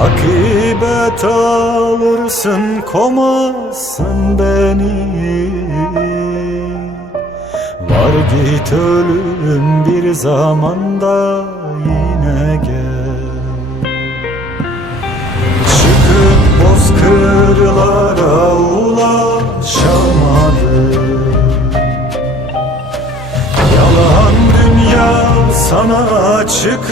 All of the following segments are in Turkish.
Akibet alırsın komazsın beni. Var git ölüm bir zamanda yine gel. Çıkıp bozkırlara ulaşamadım. Yalan dünya sana çıkışamadı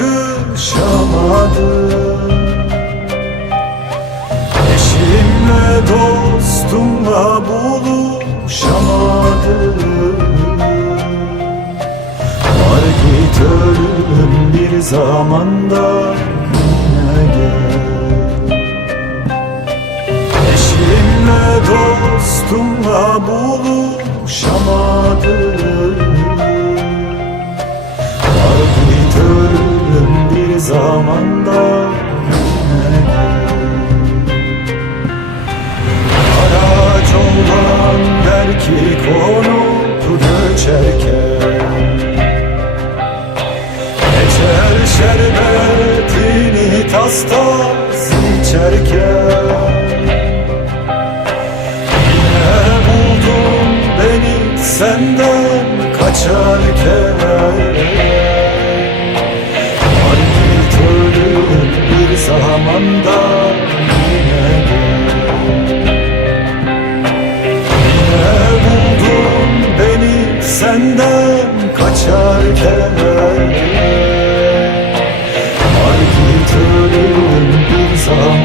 dostumla buluşamadı Var git ölüm bir zamanda yine gel. Eşimle dostumla buluşamadı Var git ölüm bir zamanda göçerken Geçer şerbetini tas tas içerken Yine buldun beni senden kaçarken senden kaçarken öldüm Artık ölüm bir zaman